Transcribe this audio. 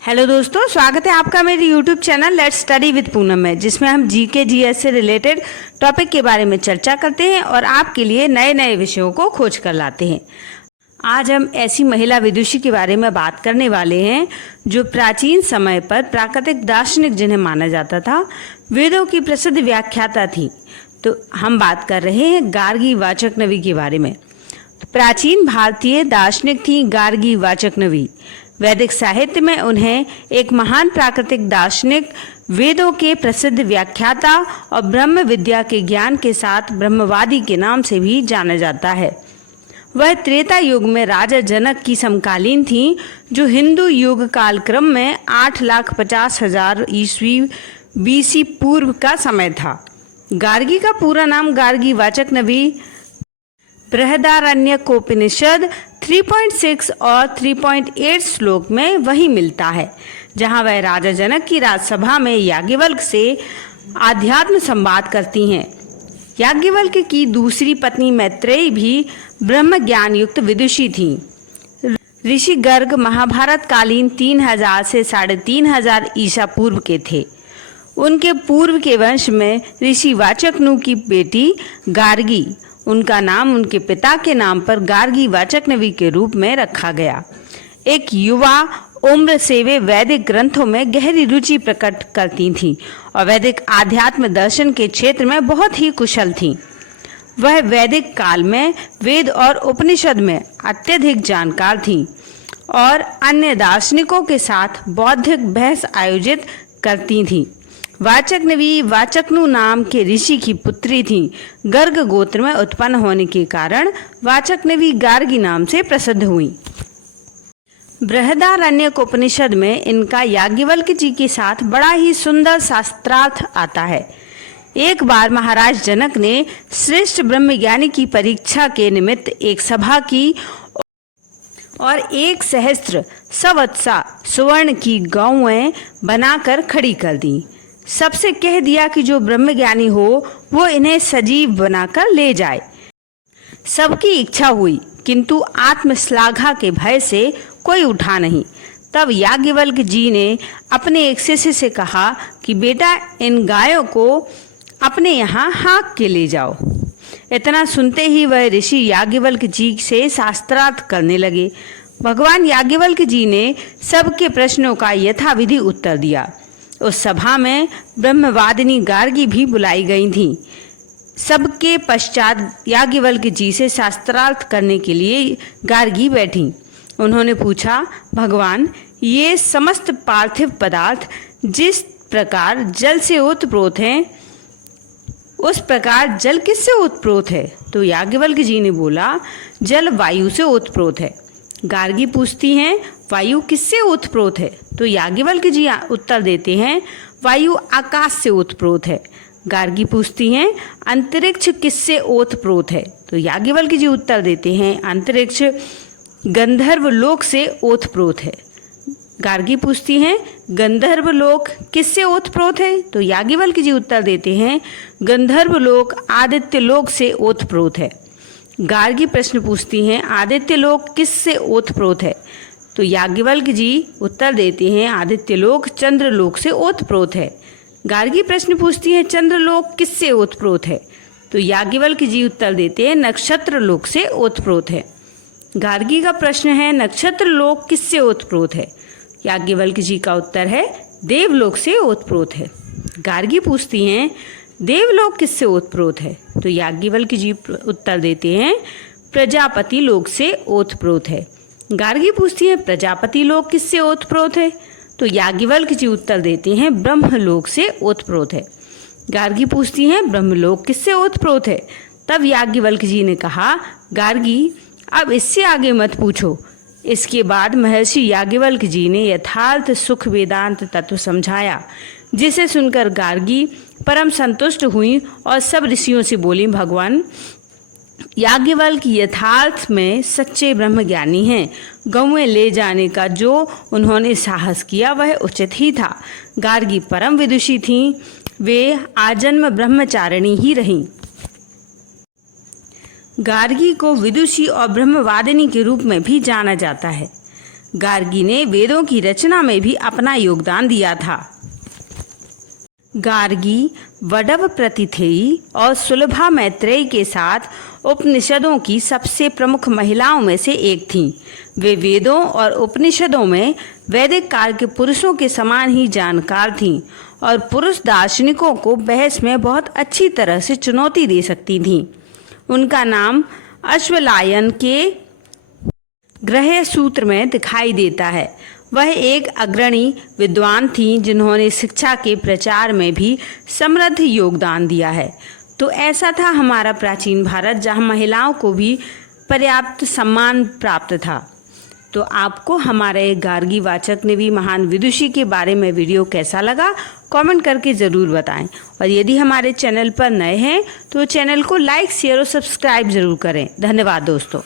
Hello दोस्तों, स्वागत है आपका मेरे YouTube channel let's study with Poonam में, जिसमें हम जीके जीएस से रिलेटेड टॉपिक के बारे में चर्चा करते हैं और आपके लिए नए नए विषयों को खोज कर लाते हैं। आज हम ऐसी महिला विदुषी के बारे में बात करने वाले हैं जो प्राचीन समय पर प्राकृतिक दार्शनिक जिन्हें माना जाता था, वेदों की प्रसिद्ध व्याख्याता थी। तो हम बात कर रहे हैं गार्गी वाचकनवी के बारे में। प्राचीन भारतीय दार्शनिक थी गार्गी वाचकनवी। वैदिक साहित्य में उन्हें एक महान प्राकृतिक दार्शनिक, वेदों के प्रसिद्ध व्याख्याता और ब्रह्म विद्या के ज्ञान के साथ ब्रह्मवादी के नाम से भी जाना जाता है। वह त्रेता युग में राजा जनक की समकालीन थीं, जो हिंदू युग कालक्रम में 8,50,000 ईस्वी बीसी पूर्व का समय था। गार्गी का पूरा नाम गार्गी वाचकनवी बृहदारण्यकोपनिषद 3.6 और 3.8 श्लोक में वही मिलता है, जहां वह राजा जनक की राजसभा में याज्ञवल्क्य से आध्यात्म संवाद करती हैं। याज्ञवल्क्य की दूसरी पत्नी मैत्रेयी भी ब्रह्म ज्ञान युक्त विदुषी थीं। ऋषि गर्ग महाभारत कालीन 3000 से 3500 ईसा पूर्व के थे। उनके पूर्व के वंश में ऋषि वाचकनु की बेटी गार्गी, उनका नाम उनके पिता के नाम पर गार्गी वाचकनवी के रूप में रखा गया। एक युवा उम्र से वे वैदिक ग्रंथों में गहरी रुचि प्रकट करती थीं और वैदिक आध्यात्म दर्शन के क्षेत्र में बहुत ही कुशल थीं। वह वैदिक काल में वेद और उपनिषद में अत्यधिक जानकार थीं और अन्य दार्शनिकों के साथ बौद्धिक बहस आयोजित करती थीं। वाचकनवी वाचकनु नाम के ऋषि की पुत्री थीं। गर्ग गोत्र में उत्पन्न होने के कारण वाचकनवी गार्गी नाम से प्रसिद्ध हुई। बृहदारण्यकोपनिषद में इनका याज्ञवल्क्य जी के साथ बड़ा ही सुंदर शास्त्रार्थ आता है। एक बार महाराज जनक ने श्रेष्ठ ब्रह्मज्ञानी की परीक्षा के निमित्त एक सभा की और 1,000 सवत्सा सुवर्ण की गौएं बनाकर खड़ी कर दी। सबसे कह दिया कि जो ब्रह्मज्ञानी हो वो इन्हें सजीव बनाकर ले जाए। सबकी इच्छा हुई, किंतु आत्मश्लाघा के भय से कोई उठा नहीं। तब याज्ञवल्क्य जी ने अपने एक शिष्य से कहा कि बेटा, इन गायों को अपने यहाँ हाँक के ले जाओ। इतना सुनते ही वह ऋषि याज्ञवल्क्य जी से शास्त्रार्थ करने लगे। भगवान याज्ञवल्क्य जी ने सबके प्रश्नों का यथाविधि उत्तर दिया। उस सभा में ब्रह्मवादिनी गार्गी भी बुलाई गई थीं। सबके पश्चात याज्ञवल्क्य जी से शास्त्रार्थ करने के लिए गार्गी बैठी। उन्होंने पूछा, भगवान, ये समस्त पार्थिव पदार्थ जिस प्रकार जल से ओतप्रोत हैं, उस प्रकार जल किससे ओतप्रोत है? तो याज्ञवल्क्य जी ने बोला, जल वायु से ओतप्रोत है। गार्गी पूछती हैं, वायु किससे ओतप्रोत है? तो याज्ञवल्क्य जी उत्तर देते हैं, वायु आकाश से ओतप्रोत है। गार्गी पूछती हैं, अंतरिक्ष किससे ओतप्रोत है? तो याज्ञवल्क्य जी उत्तर देते हैं, अंतरिक्ष गंधर्व लोक से ओतप्रोत है। गार्गी पूछती हैं, गंधर्व लोक किससे ओतप्रोत है? तो याज्ञवल्क्य जी उत्तर देते हैं, गंधर्व लोक आदित्य लोक से ओतप्रोत है। गार्गी प्रश्न पूछती हैं, आदित्य लोक किससे ओतप्रोत है? तो याज्ञवल्क्य जी उत्तर देते हैं, आदित्य लोक चंद्र लोक से ओतप्रोत है। गार्गी प्रश्न पूछती हैं, चंद्र लोक किससे ओतप्रोत है? तो याज्ञवल्क्य जी उत्तर देते हैं, नक्षत्र लोक से ओतप्रोत है। गार्गी का प्रश्न है, नक्षत्र लोक किससे ओतप्रोत है? याज्ञवल्क्य जी का उत्तर है, देवलोक से ओतप्रोत है। गार्गी पूछती हैं, देवलोक किससे ओतप्रोत है? तो याज्ञवल्क्य जी उत्तर देते हैं, प्रजापति लोक से ओतप्रोत है। गार्गी पूछती है, प्रजापति लोक किससे ओतप्रोत है? तो याज्ञवल्क्य जी उत्तर देते हैं, ब्रह्मलोक से ओतप्रोत है। गार्गी पूछती हैं, ब्रह्मलोक किससे ओतप्रोत है? तब याज्ञवल्क्य जी ने कहा, गार्गी, अब इससे आगे मत पूछो। इसके बाद महर्षि याज्ञवल्क्य जी ने यथार्थ सुख वेदांत तत्व समझाया, जिसे सुनकर गार्गी परम संतुष्ट हुई और सब ऋषियों से बोली, भगवान, याज्ञवल्क्य यथार्थ में सच्चे ब्रह्मज्ञानी हैं। गौएं ले जाने का जो उन्होंने साहस किया वह उचित ही था। गार्गी परम विदुषी थीं, वे आजन्म ब्रह्मचारिणी ही रहीं। गार्गी को विदुषी और ब्रह्मवादिनी के रूप में भी जाना जाता है। गार्गी ने वेदों की रचना में भी अपना योगदान दिया था। गार्गी वडव प्रतिथेयी और सुलभा मैत्रेयी के साथ उपनिषदों की सबसे प्रमुख महिलाओं में से एक थीं। वे वेदों और उपनिषदों में वैदिक काल के पुरुषों के समान ही जानकार थीं और पुरुष दार्शनिकों को बहस में बहुत अच्छी तरह से चुनौती दे सकती थीं। उनका नाम अश्वलायन के ग्रह सूत्र में दिखाई देता है। वह एक अग्रणी विद्वान थीं जिन्होंने शिक्षा के प्रचार में भी समृद्ध योगदान दिया है। तो ऐसा था हमारा प्राचीन भारत, जहां महिलाओं को भी पर्याप्त सम्मान प्राप्त था। तो आपको हमारे गार्गी वाचक्नेवी महान विदुषी के बारे में वीडियो कैसा लगा, कमेंट करके ज़रूर बताएं। और यदि हमारे चैनल पर नए हैं तो चैनल को लाइक, शेयर और सब्सक्राइब ज़रूर करें। धन्यवाद दोस्तों।